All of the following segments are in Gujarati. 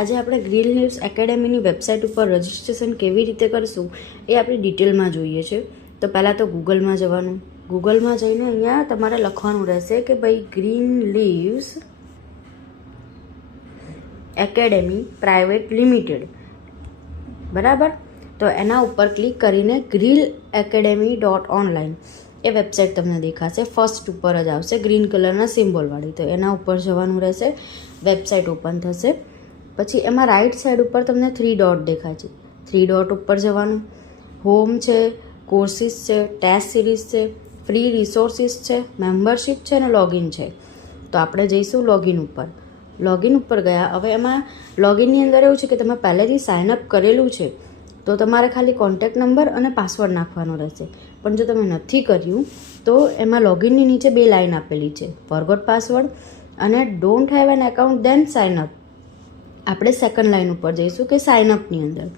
આજે આપણે ગ્રીન લીવ્સ એકેડેમીની વેબસાઇટ ઉપર રજિસ્ટ્રેશન કેવી રીતે કરશું એ આપણે ડિટેલમાં જોઈએ છે. તો પહેલાં તો ગૂગલમાં જવાનું. ગૂગલમાં જઈને અહીંયા તમારે લખવાનું રહેશે કે ભાઈ green leaves academy private limited, બરાબર. તો એના ઉપર ક્લિક કરીને ગ્રીલ academy.online એ વેબસાઇટ તમને દેખાશે. ફર્સ્ટ ઉપર જ આવશે ગ્રીન કલરના સિમ્બોલવાળી. તો એના ઉપર જવાનું રહેશે. વેબસાઇટ ઓપન થશે. પછી એમાં રાઈટ સાઈડ ઉપર તમને 3 ડોટ દેખાય છે. 3 ડોટ ઉપર જવાનું. હોમ છે, કોર્સિસ છે, ટેસ્ટ સિરીઝ છે, ફ્રી રિસોર્સિસ છે, મેમ્બરશિપ છે અને લોગિન છે. તો આપણે જઈશું લોગિન ઉપર. લોગિન ઉપર ગયા. હવે એમાં લોગિનની અંદર એવું છે કે તમે પહેલેથી સાઇનઅપ કરેલું છે તો તમારે ખાલી કોન્ટેક્ટ નંબર અને પાસવર્ડ નાખવાનો રહેશે. પણ જો તમે નથી કર્યું તો એમાં લોગિનની નીચે 2 લાઇન આપેલી છે, ફોરગોટ પાસવર્ડ અને don't have an account then sign up. આપણે સેકન્ડ લાઇન ઉપર જઈશું કે સાઇનઅપની અંદર.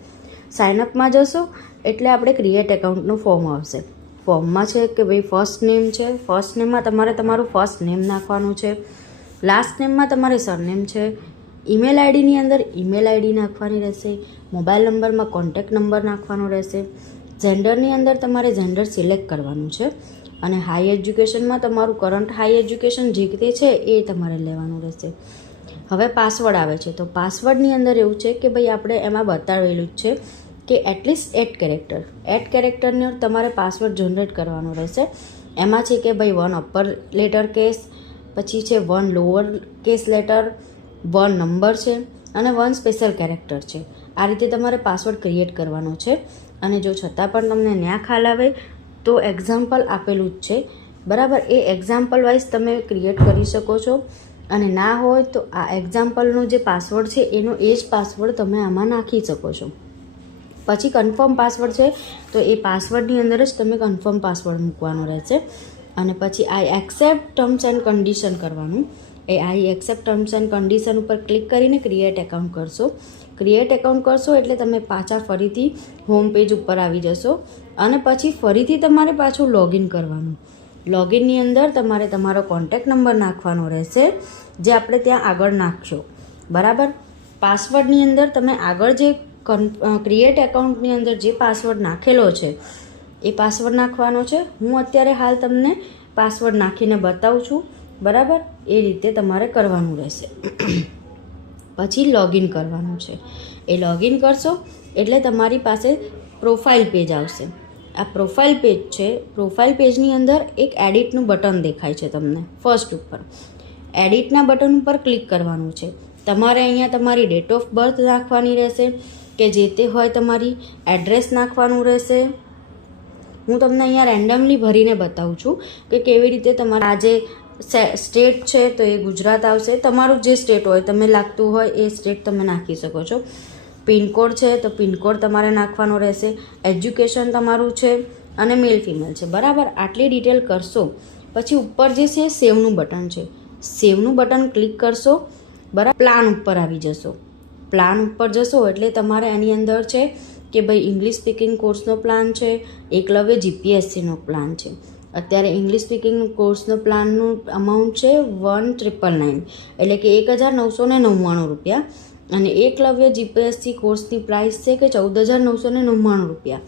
સાઇનઅપમાં જશો એટલે આપણે ક્રિએટ એકાઉન્ટનું ફોર્મ આવશે. ફોર્મમાં છે કે ભાઈ ફર્સ્ટ નેમ છે. ફર્સ્ટ નેમમાં તમારે તમારું ફર્સ્ટ નેમ નાખવાનું છે. લાસ્ટ નેમમાં તમારે સરનેમ છે. ઈમેલ આઈડીની અંદર ઈમેલ આઈડી નાખવાની રહેશે. મોબાઈલ નંબરમાં કોન્ટેક્ટ નંબર નાખવાનો રહેશે. જેન્ડરની અંદર તમારે જેન્ડર સિલેક્ટ કરવાનું છે. અને હાઈ એજ્યુકેશનમાં તમારું કરંટ હાઈ એજ્યુકેશન જે તે છે એ તમારે લેવાનું રહેશે. હવે પાસવર્ડ આવે છે. તો પાસવર્ડની અંદર એવું છે કે ભાઈ આપણે એમાં બતાવેલું જ છે કે એટલીસ્ટ 8 કેરેક્ટર. 8 કેરેક્ટરનો તમારે પાસવર્ડ જનરેટ કરવાનો રહેશે. એમાં છે કે ભાઈ 1 અપર લેટર કેસ, પછી છે 1 લોઅર કેસ લેટર, 1 નંબર છે અને 1 સ્પેશિયલ કેરેક્ટર છે. આ રીતે તમારે પાસવર્ડ ક્રિએટ કરવાનો છે. અને જો છતાં પણ તમને ન્યા ખ્યાલ આવે તો એક્ઝામ્પલ આપેલું જ છે, બરાબર. એ એક્ઝામ્પલ વાઇઝ તમે ક્રિએટ કરી શકો છો. અને ના હોય તો આ એક્ઝામ્પલનો જે પાસવર્ડ છે એનો એ જ પાસવર્ડ તમે આમાં નાખી શકો છો. પછી કન્ફર્મ પાસવર્ડ છે તો એ પાસવર્ડની અંદર જ તમે કન્ફર્મ પાસવર્ડ મૂકવાનો રહેશે. અને પછી I accept terms and condition કરવાનું. એ I accept terms and condition ઉપર ક્લિક કરીને ક્રિએટ એકાઉન્ટ કરશો. ક્રિએટ એકાઉન્ટ કરશો એટલે તમે પાછા ફરીથી હોમ પેજ ઉપર આવી જશો. અને પછી ફરીથી તમારે પાછું લોગિન કરવાનું. લોગિનની અંદર તમારે તમારો કોન્ટેક્ટ નંબર નાખવાનો રહેશે જે આપણે ત્યાં આગળ નાખશો, બરાબર. પાસવર્ડની અંદર તમે આગળ જે ક્રિએટ એકાઉન્ટની અંદર જે પાસવર્ડ નાખેલો છે એ પાસવર્ડ નાખવાનો છે. હું અત્યારે હાલ તમને પાસવર્ડ નાખીને બતાવું છું, બરાબર. એ રીતે તમારે કરવાનું રહેશે. પછી લોગિન કરવાનું છે. એ લોગિન કરશો એટલે તમારી પાસે પ્રોફાઇલ પેજ આવશે. આ પ્રોફાઇલ પેજ છે. પ્રોફાઇલ પેજની અંદર એક એડિટનું બટન દેખાય છે તમને ફર્સ્ટ ઉપર. એડિટના બટન ઉપર ક્લિક કરવાનું છે. તમારે અહીંયા તમારી ડેટ ઓફ બર્થ નાખવાની રહેશે કે જે તે હોય, તમારી એડ્રેસ નાખવાનું રહેશે. હું તમને અહીંયા રેન્ડમલી ભરીને બતાવું છું કે કેવી રીતે તમારે આ જે સ્ટેટ છે તો એ ગુજરાત આવશે. તમારું જે સ્ટેટ હોય તમે લાગતું હોય એ સ્ટેટ તમે નાખી શકો છો. પિનકોડ છે તો પિનકોડ તમારે નાખવાનો રહેશે. એજ્યુકેશન તમારું છે અને મેલ ફિમેલ છે, બરાબર. આટલી ડિટેલ કરશો પછી ઉપર જે છે સેવનું બટન છે. સેવનું બટન ક્લિક કરશો, બરાબર. પ્લાન ઉપર આવી જશો. પ્લાન ઉપર જશો એટલે તમારે એની અંદર છે કે ભાઈ ઇંગ્લિશ સ્પીકિંગ કોર્સનો પ્લાન છે, એકલવ્ય જીપીએસસીનો પ્લાન છે. અત્યારે ઇંગ્લિશ સ્પીકિંગ કોર્સનો પ્લાનનું અમાઉન્ટ છે 1999 એટલે કે 1999 રૂપિયા. અને એકલવ્ય જીપીએસસી કોર્સની પ્રાઇસ છે કે 14,999 રૂપિયા.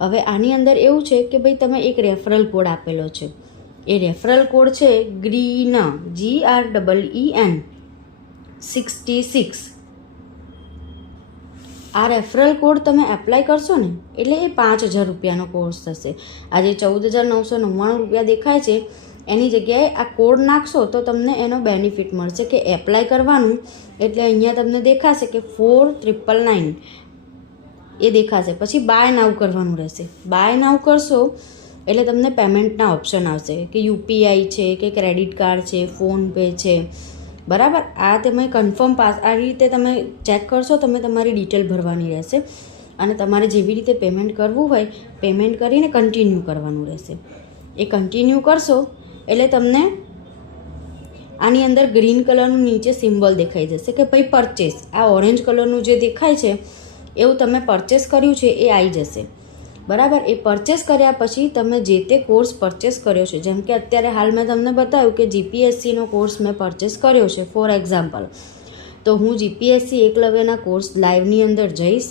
હવે આની અંદર એવું છે કે ભાઈ તમે એક રેફરલ કોડ આપેલો છે. એ રેફરલ કોડ છે ગ્રીન, GREEN 66. આ રેફરલ કોડ તમે એપ્લાય કરશો ને એટલે એ 5,000 રૂપિયાનો કોર્સ થશે. આજે 14,999 રૂપિયા દેખાય છે એની જગ્યાએ આ કોડ નાખશો તો તમને એનો બેનિફિટ મળશે કે એપ્લાય કરવાનું. એટલે અહીંયા તમને દેખાશે કે 4,999 એ દેખાશે. પછી બાય નાવ કરવાનું રહેશે. બાય નાવ કરશો એટલે તમને પેમેન્ટના ઓપ્શન આવશે કે યુપીઆઈ છે કે ક્રેડિટ કાર્ડ છે, ફોનપે છે, બરાબર. આ તમે કન્ફર્મ આ રીતે તમે ચેક કરશો. તમે તમારી ડિટેલ ભરવાની રહેશે અને તમારે જેવી રીતે પેમેન્ટ કરવું હોય પેમેન્ટ કરીને કન્ટિન્યુ કરવાનું રહેશે. એ કન્ટિન્યુ કરશો એટલે તમને આની અંદર ગ્રીન કલરનું નીચે સિમ્બોલ દેખાઈ જશે કે ભાઈ પરચેસ. આ ઓરેન્જ કલરનું જે દેખાય છે એવું તમે પરચેસ કર્યું છે એ આવી જશે, બરાબર. એ પરચેસ કર્યા પછી તમે જે તે કોર્સ પરચેસ કર્યો છે, જેમ કે અત્યારે હાલ મેં તમને બતાવ્યું કે જીપીએસસીનો કોર્સ મેં પરચેસ કર્યો છે ફોર એક્ઝામ્પલ. તો હું જીપીએસસી એકલવ્યના કોર્સ લાઈવની અંદર જઈશ.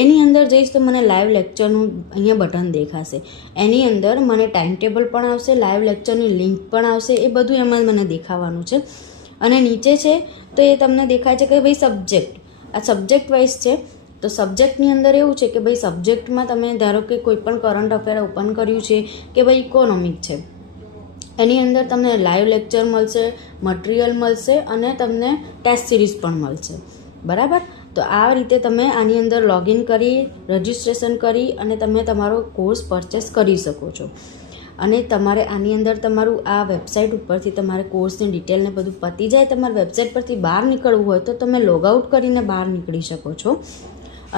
એની અંદર જઈશ તો મને લાઈવ લેક્ચરનું અહીંયા બટન દેખાશે. એની અંદર મને ટાઈમ ટેબલ પણ આવશે, લાઈવ લેક્ચરની લિંક પણ આવશે. એ બધું એમાં મને દેખાવાનું છે. અને નીચે છે તો એ તમને દેખાય છે કે ભાઈ સબ્જેક્ટ, આ સબ્જેક્ટ વાઇઝ છે. તો સબ્જેક્ટની અંદર એવું છે કે ભાઈ સબ્જેક્ટમાં તમે ધારો કે કોઈ પણ કરંટ અફેર ઓપન કર્યું છે કે ભાઈ ઇકોનોમિક છે, એની અંદર તમને લાઈવ લેક્ચર મળશે, મટીરિયલ મળશે અને તમને ટેસ્ટ સિરીઝ પણ મળશે. બરાબર? તો આ રીતે તમે આની અંદર લોગિન કરી, રજિસ્ટ્રેશન કરી અને તમે તમારો કોર્સ પરચેસ કરી શકો છો. અને તમારે આની અંદર તમારું આ વેબસાઇટ ઉપરથી તમારે કોર્સની ડિટેલને બધું પતી જાય, તમારે વેબસાઇટ પરથી બહાર નીકળવું હોય તો તમે લોગઆઉટ કરીને બહાર નીકળી શકો છો.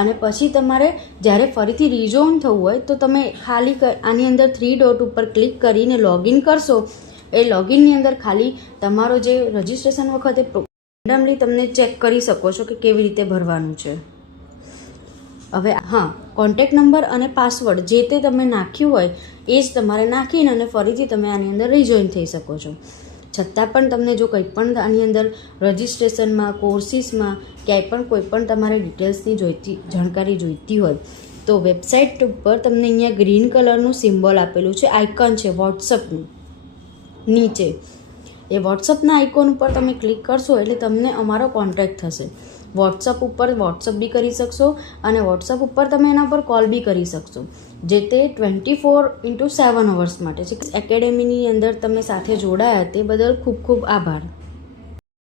અને પછી તમારે જ્યારે ફરીથી રિઝોન થવું હોય તો તમે ખાલી આની અંદર 3 ડોટ ઉપર ક્લિક કરીને લોગિન કરશો. એ લોગિનની અંદર ખાલી તમારો જે રજિસ્ટ્રેશન વખતે રેન્ડમલી તમને ચેક કરી શકો છો કે કેવી રીતે ભરવાનું છે. હવે હા, કોન્ટેક્ટ નંબર અને પાસવર્ડ જે તે તમે નાખ્યું હોય એ જ તમારે નાખીને અને ફરીથી તમે આની અંદર રિજોઈન થઈ શકો છો. છતાં પણ તમને જો કંઈ પણ આની અંદર રજિસ્ટ્રેશનમાં, કોર્સિસમાં ક્યાંય પણ કોઈ પણ તમારે ડિટેલ્સની જાણકારી જોઈતી હોય તો વેબસાઇટ ઉપર તમને અહીંયા ગ્રીન કલરનું સિમ્બોલ આપેલું છે, આઇકન છે વોટ્સઅપનું નીચે. એ વોટ્સઅપના આઇકોન ઉપર તમે ક્લિક કરશો એટલે તમને અમારો કોન્ટેક્ટ થશે. વોટ્સઅપ ઉપર વોટ્સઅપ બી કરી શકશો અને વોટ્સઅપ ઉપર તમે એના પર કોલ બી કરી શકશો, જે તે 24/7 અવર્સ માટે છે. એકેડેમીની અંદર તમે સાથે જોડાયા તે બદલ ખૂબ ખૂબ આભાર.